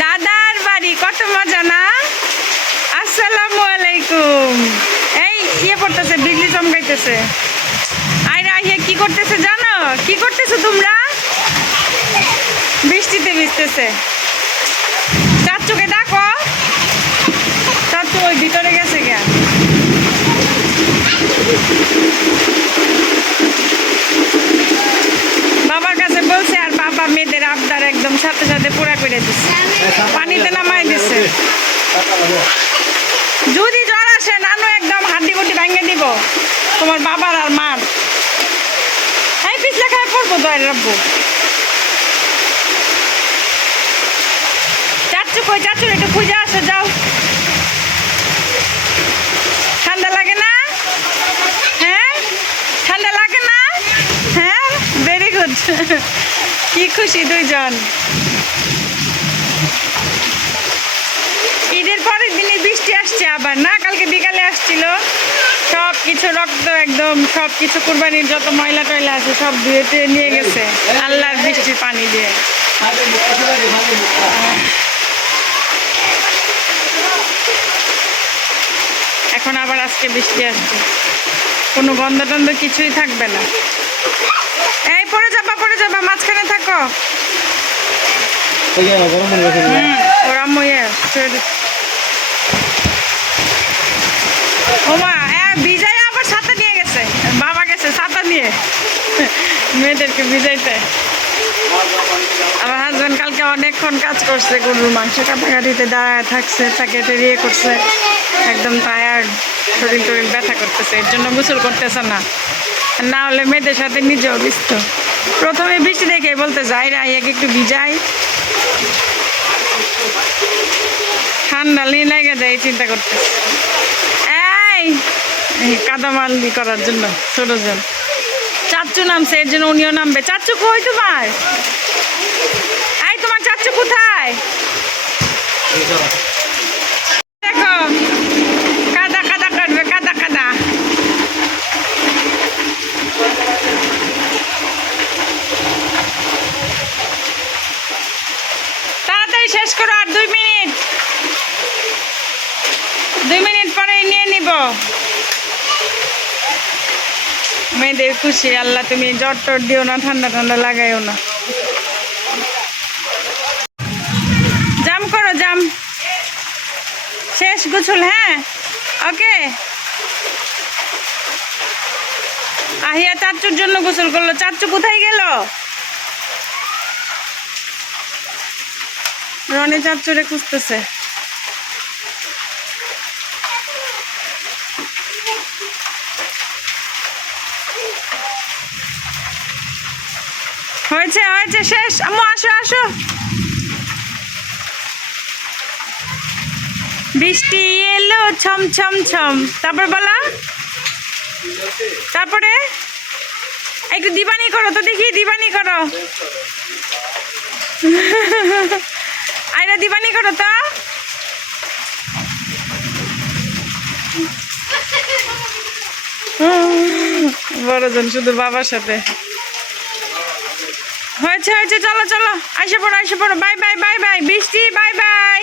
দাদার বাড়ি কত মজা না। আসসালামু আলাইকুম। এই ইয়ে পড়তেছে, বিজলি চমকাইতেছে। আইরা ইয়ে কি করতেছে জানো? কি করতেছো তোমরা? বৃষ্টিতে ভিজতেছে। চাচুকে ডাকো, চাচু ওই ভিতরে গেছে গিয়া। বাবার কাছে বলছে আর বাবা মেয়েদের আবদার একদম সাথে সাথে পুরা করে দিচ্ছে, পানিতে নামাই দিচ্ছে। যদি জ্বর আসে নানু একদম হাড্ডি গুড্ডি ভাঙে দিব তোমার বাবার আর মার। এই পিছলে খায় পড়বো তো আর রাখবো। চাচু কই? চাচুর একটু খুঁজে আসো যাও। ঠান্ডা লাগে না? হ্যাঁ ঠান্ডা লাগে না? হ্যাঁ ভেরি গুড। কি খুশি দুইজন। ঈদের পরের দিনে বৃষ্টি আসছে আবার না, কালকে বিকালে আসছিল। সব কিছু রক্ত একদম সব কিছু কুরবানির যত ময়লা টয়লা আছে সব ধুয়েতে নিয়ে গেছে আল্লাহর বৃষ্টির পানি দিয়ে। এখন আবার আজকে বৃষ্টি আসছে, কোনো গন্ধ টন্ধ কিছুই থাকবে না। এই পড়ে যাবা মাঝখানে থাকো। ওরা ওমা ভিজাই আবার ছাতা নিয়ে গেছে, বাবা গেছে ছাতা নিয়ে মেয়েদেরকে ভিজাইতে। আমার হাজব্যান্ড কালকে অনেকক্ষণ কাজ করছে, গরুর মাংস কাটাকাটিতে দাঁড়ায় থাকছে, তাকে ইয়ে করছে, একদম টায়ার্ড, শরীর টরিল ব্যথা করতেছে, এর জন্য গোসল করতেছে না। না হলে মেয়েদের সাথে নিজেও ভিজত। প্রথমে বৃষ্টি দেখে বলতে যাই রাইয়াকে একটু ভিজাই, ঠান্ডা নিয়ে লেগে যায় চিন্তা করতেছে। এই কাদামালি করার জন্য ছোটজন চাচ্চু নামছে, এর জন্য উনিও নামবে। চাচ্চু কই তোমার? এই তোমার চাচ্চু কোথায়? দেখো কাদা কাদা করবে, কাদা কাদা। তাড়াতাড়ি শেষ করো, আর 2 মিনিট, 2 মিনিট পরেই নিয়ে নিব। মেয়েদের খুশি, আল্লাহ তুমি জ্বর টর দিও না, ঠান্ডা ঠান্ডা লাগাইও না। জাম করো, জাম শেষ গোসল। হ্যাঁ ওকে। আহিয়া চাচুর জন্য গোসল করলো, চাচু কোথায় গেল? রনি চাচুরে খুঁজতেছে। হয়েছে হয়েছে শেষ। আম্মু আসো আসো। বৃষ্টি এলো ছম ছম ছম। তারপর বলা, তারপরে একটু দিবানি করো তো দেখি, দিবানি করো। আইরা দিবানি করো তো। বড়জন শুধু বাবার সাথে। হয়েছে হয়েছে, চলো চলো, আইসা পড়ো আইসা পড়ো। বাই বাই বাই বাই বৃষ্টি, বাই বাই।